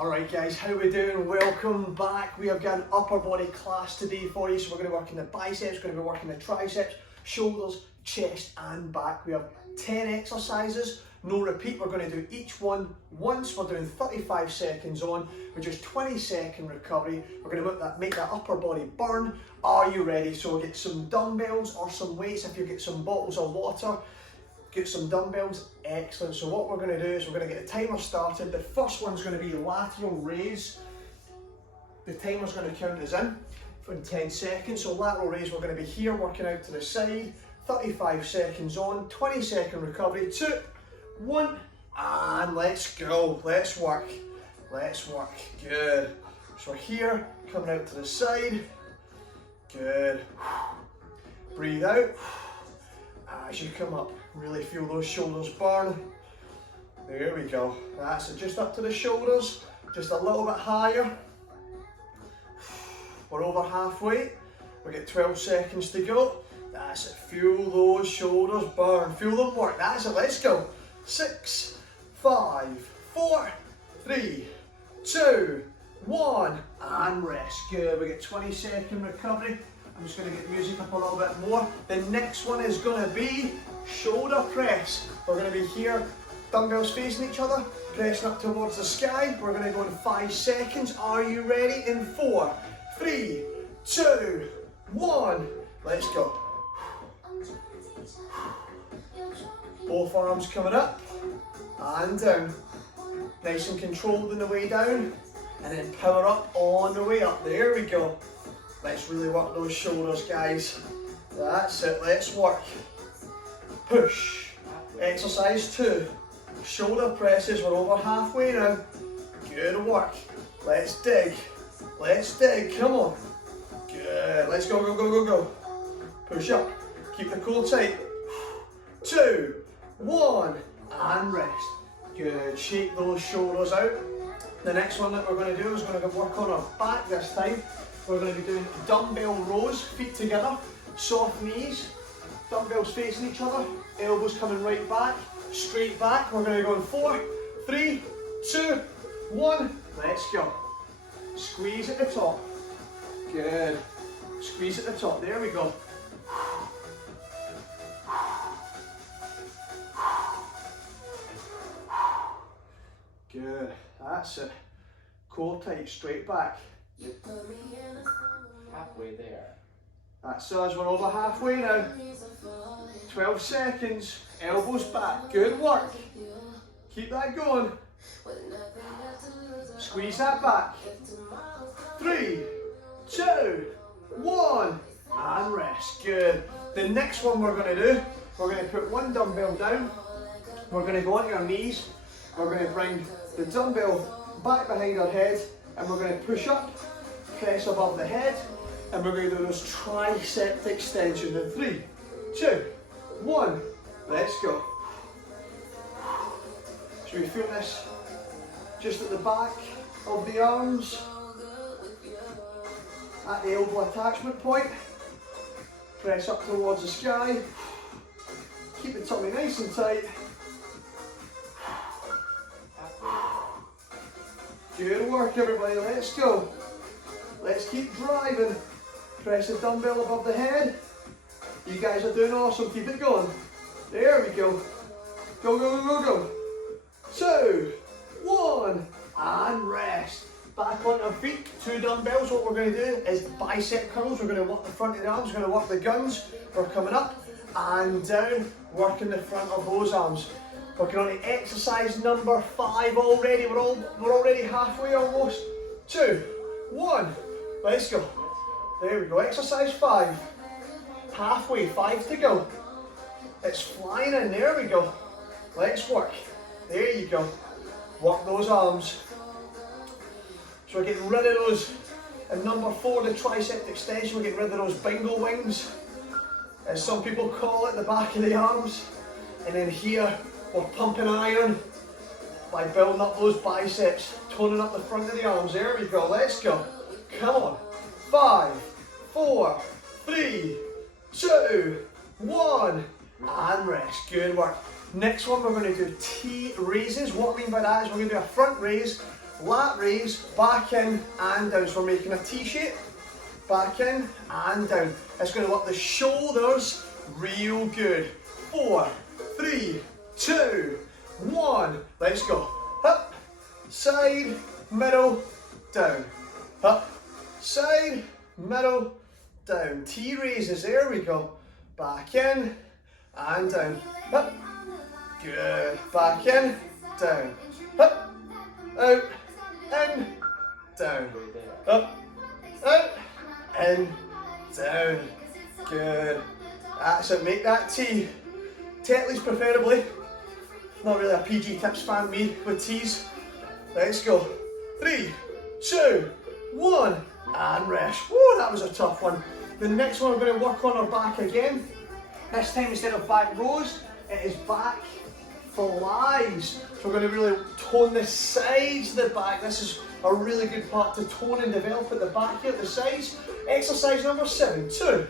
Alright guys, how we doing? Welcome back. We have got an upper body class today for you. So we're going to be working the biceps, we're going to be working the triceps, shoulders, chest and back. We have 10 exercises, no repeat. We're going to do each one once. We're doing 35 seconds on with just 20-second recovery. We're going to make that upper body burn. Are you ready? So we'll get some dumbbells or some weights. If you get some bottles of water, get some dumbbells. Excellent. So what we're going to do is we're going to get the timer started. The first one's going to be lateral raise. The timer's going to count us in for 10 seconds. So lateral raise, we're going to be here working out to the side. 35 seconds on, 20-second recovery. 2, 1, and let's go. Let's work. Let's work. Good. So we're here, coming out to the side. Good. Breathe out. As you come up, really feel those shoulders burn. There we go. That's it, just up to the shoulders, just a little bit higher. We're over halfway. We get 12 seconds to go. That's it, feel those shoulders burn. Feel them work. That's it, let's go. 6, 5, 4, 3, 2, 1, and rest. Good, we get 20-second recovery. I'm just going to get the music up a little bit more. The next one is going to be shoulder press. We're going to be here, dumbbells facing each other, pressing up towards the sky. We're going to go in 5 seconds. Are you ready? In 4, 3, 2, 1. Let's go. Both arms coming up and down. Nice and controlled on the way down. And then power up on the way up. There we go. Let's really work those shoulders, guys. That's it, let's work. Push. Exercise 2. Shoulder presses, we're over halfway now. Good work. Let's dig. Let's dig, come on. Good, let's go, go, go, go, go. Push up, keep the core tight. 2, 1, and rest. Good, shake those shoulders out. The next one that we're going to do is going to work on our back this time. We're going to be doing dumbbell rows, feet together, soft knees, dumbbells facing each other, elbows coming right back, straight back. We're going to go in 4, 3, 2, 1, let's go. Squeeze at the top. Good. Squeeze at the top, there we go. Good, that's it. Core tight, straight back. Halfway there. That's us, we're over halfway now. 12 seconds, elbows back, good work. Keep that going. Squeeze that back. 3, 2, 1, and rest, good. The next one we're going to do, we're going to put one dumbbell down, we're going to go onto our knees, we're going to bring the dumbbell back behind our head, and we're going to push up, press above the head, and we're going to do those tricep extensions in 3, 2, 1, let's go. So we feel this just at the back of the arms, at the elbow attachment point. Press up towards the sky, keep the tummy nice and tight. Good work everybody, let's go. Let's keep driving. Press the dumbbell above the head. You guys are doing awesome, keep it going. There we go. Go, go, go, go, go. 2, 1, and rest. Back on our feet, 2 dumbbells. What we're going to do is bicep curls. We're going to work the front of the arms, we're going to work the guns. We're coming up and down, working the front of those arms. Working on the exercise number 5 already. We're already halfway almost. 2, 1, let's go. There we go, exercise 5. Halfway, 5 to go. It's flying in, there we go. Let's work. There you go. Work those arms. So we're getting rid of those. And number 4, the tricep extension, we're getting rid of those bingo wings, as some people call it, the back of the arms. And then here, we're pumping iron by building up those biceps, toning up the front of the arms. There we go, let's go. Come on. 5, 4, 3, 2, 1, and rest. Good work. Next one, we're going to do T raises. What I mean by that is we're going to do a front raise lat raise, back in and down. So we're making a T shape, back in and down. It's going to work the shoulders real good. 4, 3, 2, 1. Let's go. Up, side, middle, down. Up, side, middle, down. T raises, there we go. Back in and down. Up, good. Back in, down. Up, out, in, down. Up, out, in, down. Good. That's it, make that T. Tetley's preferably. Not really a PG Tips fan, me, with T's. Let's go. 3, 2, 1, and rest. Whoa, that was a tough one. The next one we're going to work on our back again. This time instead of back rows, it is back flies. So we're going to really tone the sides of the back. This is a really good part to tone and develop at the back here, at the sides. Exercise number 7, 2,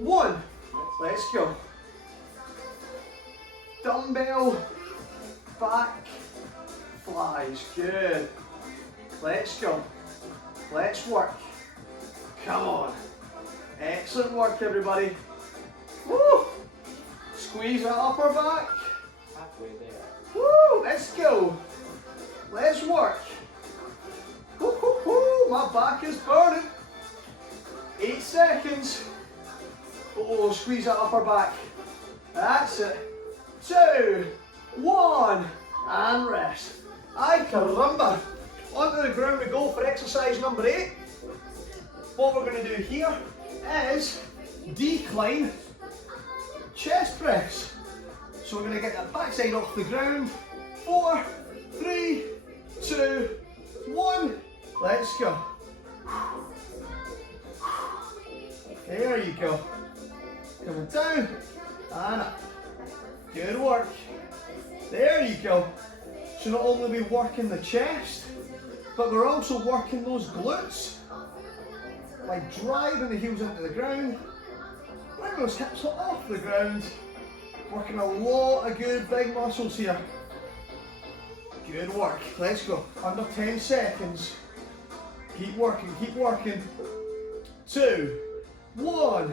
1. Let's go. Dumbbell back flies. Good. Let's go. Let's work. Come on. Excellent work, everybody. Woo! Squeeze that upper back. Halfway there. Woo! Let's go. Let's work. Woo, woo, woo. My back is burning. 8 seconds. Oh, squeeze that upper back. That's it. 2, 1, and rest. Ay caramba. Onto the ground we go for exercise number 8. What we're going to do here is decline chest press. So we're going to get that backside off the ground. 4, 3, 2, 1. Let's go. There you go. Coming down and up. Good work. There you go. So not only are we working the chest, but we're also working those glutes. By driving the heels into the ground, bring those hips off the ground. Working a lot of good big muscles here. Good work. Let's go. Under 10 seconds. Keep working, keep working. 2, 1,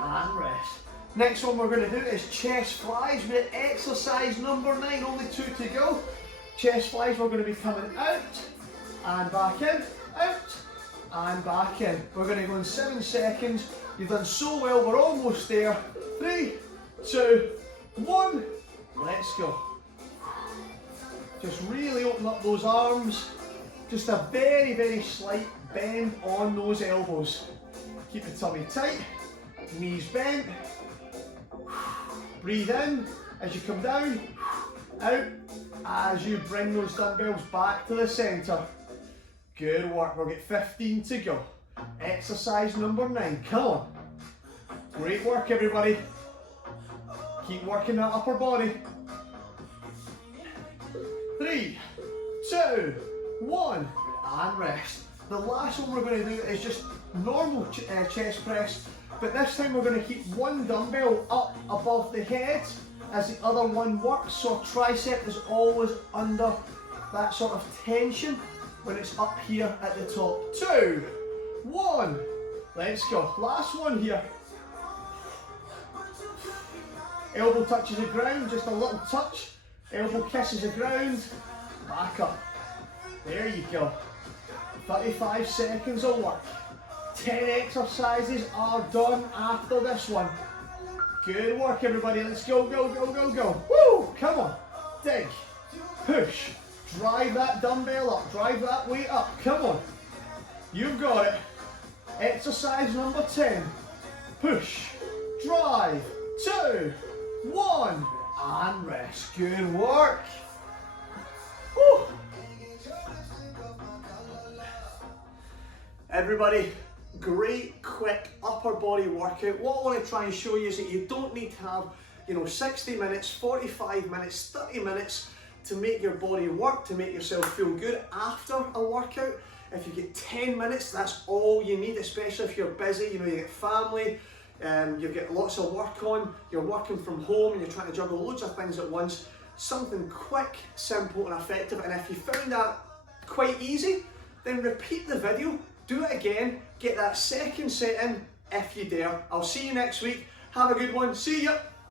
and rest. Next one we're going to do is chest flies. We're at exercise number 9, only 2 to go. Chest flies, we're going to be coming out and back in, out and back in. We're going to go in 7 seconds. You've done so well, we're almost there. 3, 2, 1, let's go. Just really open up those arms. Just a very, very slight bend on those elbows. Keep the tummy tight, knees bent. Breathe in as you come down, out as you bring those dumbbells back to the centre. Good work, we'll get 15 to go. Exercise number 9, come on. Great work, everybody. Keep working that upper body. 3, 2, 1, and rest. The last one we're going to do is just normal chest press, but this time we're going to keep one dumbbell up above the head as the other one works, so our tricep is always under that sort of tension when it's up here at the top. 2, 1, let's go. Last one here. Elbow touches the ground, just a little touch. Elbow kisses the ground, back up. There you go. 35 seconds of work. 10 exercises are done after this one. Good work, everybody. Let's go, go, go, go, go. Woo! Come on. Dig. Push. Drive that dumbbell up. Drive that weight up. Come on. You've got it. Exercise number 10. Push. Drive. 2, 1. And rest. Good work. Woo! Everybody, great quick upper body workout. What I want to try and show you is that you don't need to have 60 minutes, 45 minutes, 30 minutes to make your body work, to make yourself feel good after a workout. If you get 10 minutes, that's all you need, especially if you're busy, you get family, you've got lots of work on, you're working from home and you're trying to juggle loads of things at once. Something quick, simple and effective. And if you found that quite easy, then repeat the video, do it again, get that second set in if you dare. I'll see you next week. Have a good one. See ya.